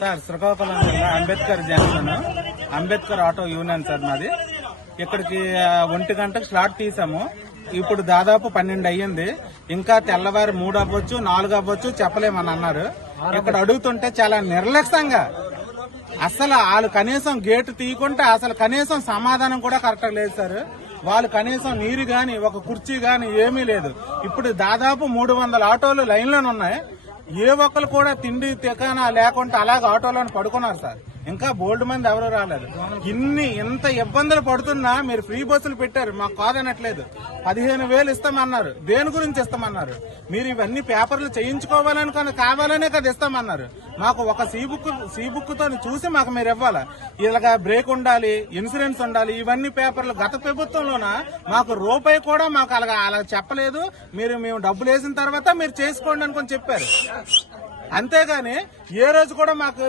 Sir Srikakulam జిల్లా Ambedkar junction, Ambedkar auto union sir మాది. ఇక్కడికి 1 గంటకు స్లాట్ తీసాము. ఇప్పుడు దాదాపు 12 అయ్యింది. ఇంకా తెల్లవారు 3 అవ్వచ్చు, 4 అవ్వచ్చు, చెప్పలేమని అన్నారు. ఇక్కడ అడుగుతుంటే చాలా నిర్లక్ష్యంగా, అసలు వాళ్ళు కనీసం గేటు తీయకుంటే అసలు కనీసం సమాధానం కూడా కరెక్ట్ లేదు సార్. వాళ్ళు కనీసం నీరు గాని, ఒక కుర్చీ గాని ఏమీ లేదు. ఇప్పుడు దాదాపు 300 ఆటోలు లైన్లోనే ఉన్నాయి. ఏ ఒక్కరు కూడా తిండి తికానా లేకుండా అలాగే ఆటోలను పడుకున్నారు సార్. ఇంకా బోల్డ్ మంది ఎవరు రాలేదు. ఇంత ఇబ్బందులు పడుతున్నా మీరు ఫ్రీ బస్సులు పెట్టారు, మాకు కాదనట్లేదు. 15,000 ఇస్తామన్నారు. దేని గురించి ఇస్తామన్నారు? మీరు ఇవన్నీ పేపర్లు చేయించుకోవాలని కావాలనే కదా ఇస్తామన్నారు. మాకు ఒక సీ బుక్ తో చూసి మాకు మీరు ఇవ్వాలా. ఇలాగా బ్రేక్ ఉండాలి, ఇన్సూరెన్స్ ఉండాలి, ఇవన్నీ పేపర్లు. గత ప్రభుత్వంలోన మాకు రూపాయి కూడా మాకు అలా చెప్పలేదు. మేము డబ్బులు వేసిన తర్వాత మీరు చేసుకోండి అనుకుని చెప్పారు. అంతేగాని ఏ రోజు కూడా మాకు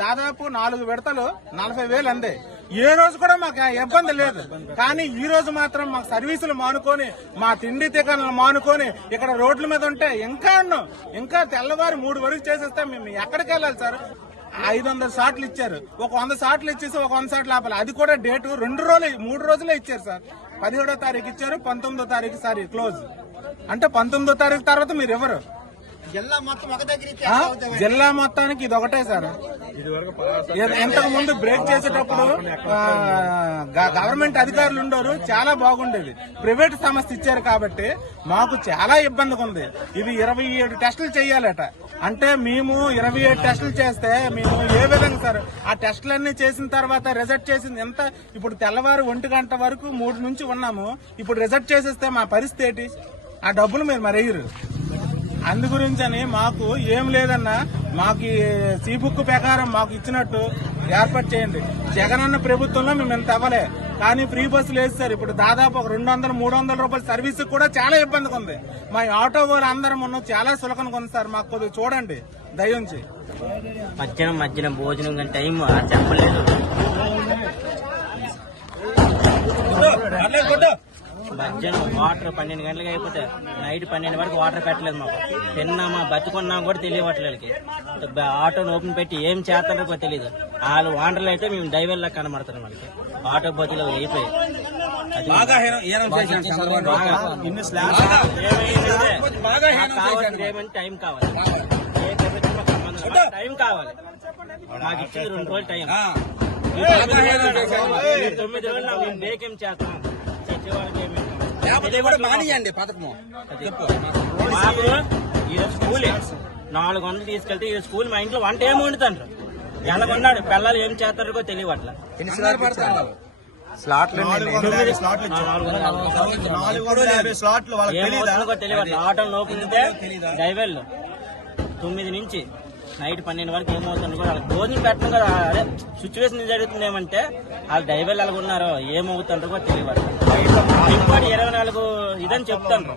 దాదాపు 4 విడతలు 40,000 అందే. ఏ రోజు కూడా మాకు ఇబ్బంది లేదు. కానీ ఈ రోజు మాత్రం మాకు సర్వీసులు మానుకొని, మా తిండి తికలను మానుకొని ఇక్కడ రోడ్ల మీద ఉంటే ఇంకా తెల్లవారు 3 వరకు చేసేస్తే మేము ఎక్కడికి వెళ్ళాలి సార్? 500 షాట్లు ఇచ్చారు. ఒక 100 షాట్లు ఇచ్చేసి ఒక 100 షాట్లు ఆపాలి. అది కూడా డేటు 3 రోజులే ఇచ్చారు సార్. 17వ తారీఖు ఇచ్చారు, 19వ తారీఖు సారీ క్లోజ్. అంటే 19వ తారీఖు తర్వాత మీరు ఎవరు? జిల్లా మొత్తానికి ఇది ఒకటే సార్. ఇంతకు ముందు బ్రేక్ చేసేటప్పుడు గవర్నమెంట్ అధికారులు ఉండరు, చాలా బాగుండేది. ప్రైవేట్ సంస్థ ఇచ్చారు కాబట్టి మాకు చాలా ఇబ్బందిగా ఉంది. ఇది 27 టెస్టులు చేయాలట. అంటే మేము 27 టెస్టులు చేస్తే మేము ఏ విధంగా సార్? ఆ టెస్టులన్నీ చేసిన తర్వాత రిజల్ట్ చేసింది ఎంత? ఇప్పుడు తెల్లవారు 1 గంట వరకు 3 నుంచి ఉన్నాము. ఇప్పుడు రిజల్ట్ చేసేస్తే మా పరిస్థితి ఏంటి? ఆ డబ్బులు మీరు మరి వేయరు. అందు గురించని మాకు ఏం లేదన్నా, మాకు సీ బుక్ ప్రకారం మాకు ఇచ్చినట్టు ఏర్పాటు చేయండి. జగనన్న ప్రభుత్వంలో మేము ఇంత అవ్వలే, కానీ ఫ్రీ బస్సులు వేస్తారు. ఇప్పుడు దాదాపు ఒక 200-300 రూపాయల సర్వీస్ కూడా చాలా ఇబ్బందిగా ఉంది. మా ఆటో వాళ్ళు అందరం ఉన్నాం, చాలా సులకనగా ఉంది సార్. మాకు కొద్దిగా చూడండి దయించి. మధ్యాహ్నం భోజనం టైం చెప్పలేదు. మధ్యాహ్నం వాటర్ 12 గంటలకు అయిపోతే నైట్ 12 వరకు వాటర్ పెట్టలేదు మాకు. తిన్నామా బతుకున్నాం కూడా తెలియవట్లేదు. ఆటోను ఓపెన్ పెట్టి ఏం చేస్తారో తెలియదు. వాళ్ళు వాంటర్లు అయితే మేము డ్రైవర్లా కనబడతారు. మనకి ఆటో బతులు అయిపోయి ఏమంటే టైం కావాలి. ఏ ప్రభుత్వం సంబంధం టైం కావాలి. మాకు ఇచ్చింది 2 రోజులు టైం. 9 రోజులు మేము బ్రేక్ ఏం చేస్తాం? స్కూల్ 400 తీసుకెళ్తే ఈ స్కూల్ మా ఇంట్లో వంట ఏమి వండుతాంటారు. ఎలాగొన్నాడు పిల్లలు ఏం చేస్తారో తెలియవట్ల. తెలియవట్ల. ఆటోలు లోపుంటే డ్రైవర్లు 9 నుంచి నైట్ 12 వరకు ఏమవుతుంది కూడా వాళ్ళకి భోజనం పెట్టడం కదా. అదే సిచ్యువేషన్ జరుగుతుంది. ఏమంటే వాళ్ళు డ్రైవర్లు అలాగ ఉన్నారో ఏమవుతుండ్రో కూడా తెలియదు. ఇంకోటి 24 ఇదని చెప్తాను.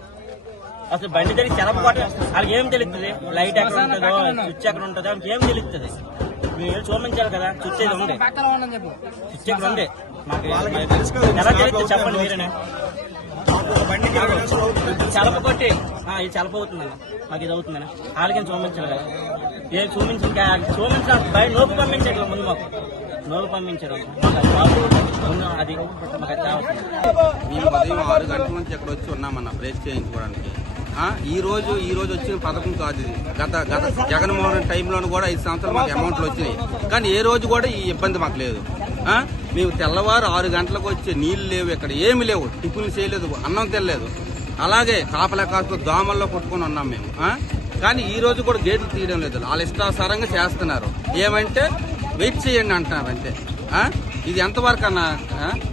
అసలు బండి దగ్గర చెరపకోవటం వాళ్ళకి ఏం తెలుస్తుంది? లైట్ ఎక్కడ ఉంటుందో, స్విచ్ ఎక్కడ ఉంటుందో ఏం తెలుస్తుంది? మీరు చూపించాలి కదా. స్విచ్ ఏది ఉంది, స్విచ్ ఎక్కడ ఉంది మాకు ఎలా తెలుస్తుంది చెప్పండి మీరేనే. చలప కొట్టి ఇది చలప అవుతుందన్న, మాకు ఇది అవుతుందన్న. వాళ్ళకేం చూపించాలి కదా. ఏం చూపించాలి బయట నోపు పంపించారు ముందు. మాకు నోపు పంపించారు. అది మేము ఉదయం 6 గంటల నుంచి ఇక్కడ వచ్చి ఉన్నామన్న బ్రేక్ చేయించుకోవడానికి. ఈ రోజు వచ్చిన పథకం కాదు ఇది. గత జగన్మోహన్ టైంలోనూ కూడా 5 సంవత్సరాలు మాకు అమౌంట్లు వచ్చినాయి. కానీ ఏ రోజు కూడా ఈ ఇబ్బంది మాకు లేదు. మేము తెల్లవారు 6 గంటలకు వచ్చి నీళ్లు లేవు, ఇక్కడ ఏమి లేవు, టిఫిన్లు చేయలేదు, అన్నం తినలేదు. అలాగే కాపలా కాస్తూ దోమల్లో కొట్టుకుని ఉన్నాం మేము. కానీ ఈ రోజు కూడా గేట్లు తీయడం లేదు. వాళ్ళ ఇష్టానుసారంగా చేస్తున్నారు. ఏమంటే వెయిట్ చేయండి అంటున్నారు అంతే. ఇది ఎంతవరకు అన్నా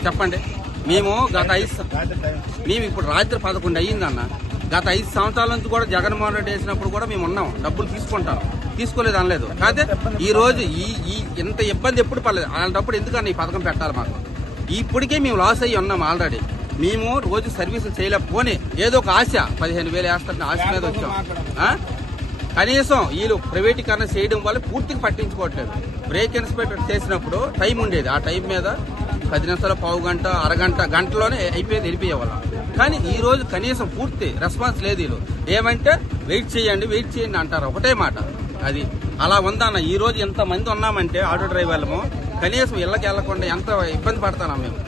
చెప్పండి. మేము ఇప్పుడు రాత్రి 11 అయ్యిందన్న. గత 5 సంవత్సరాల నుంచి కూడా జగన్మోహన్ రెడ్డి వేసినప్పుడు కూడా మేము ఉన్నాం, డబ్బులు తీసుకోలేదు అనలేదు. కాదే ఈ రోజు ఇంత ఇబ్బంది ఎప్పుడు పడలేదు. అలాంటప్పుడు ఎందుకన్నా ఈ పథకం పెట్టాలి మాకు? ఇప్పటికే మేము లాస్ అయ్యి ఉన్నాం ఆల్రెడీ. మేము రోజు సర్వీసులు చేయలేకపోని ఏదో ఒక ఆశ 15,000 వేస్తారని ఆశ మీద వచ్చాం. కనీసం వీళ్ళు ప్రైవేటీకరణ చేయడం వల్ల పూర్తిగా పట్టించుకోవట్లేదు. బ్రేక్ ఇన్స్పెక్టర్ చేసినప్పుడు టైం ఉండేది. ఆ టైం మీద 10 నిమిషాలు, పావు గంట, అరగంట, గంటలోనే అయిపోయేది, వెళ్ళిపోయేవాళ్ళం. కానీ ఈ రోజు కనీసం పూర్తి రెస్పాన్స్ లేదు. వీళ్ళు ఏమంటే వెయిట్ చేయండి అంటారు, ఒకటే మాట. అది అలా ఉందన్న. ఈ రోజు ఇంతమంది ఉన్నామంటే ఆటో డ్రైవర్లము కనీసం ఇళ్ళకి వెళ్లకుండా ఎంత ఇబ్బంది పడతాం మేము.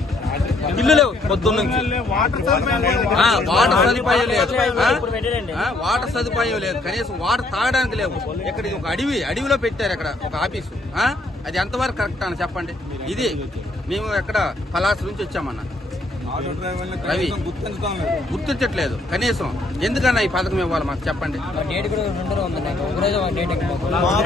ఇల్లు లేవు పొద్దున్న నుంచి, వాటర్ సదుపాయం లేదు, వాటర్ సదుపాయం లేదు, కనీసం వాటర్ తాగడానికి లేవు. ఇక్కడ ఇది ఒక అడవిలో పెట్టారు ఇక్కడ ఒక ఆఫీసు. అది ఎంతవరకు కరెక్ట్ అని చెప్పండి. ఇది మేము ఎక్కడ పలాస నుంచి వచ్చామన్న రవి గుర్తించట్లేదు కనీసం. ఎందుకన్నా ఈ పథకం ఇవ్వాలి మాకు చెప్పండి.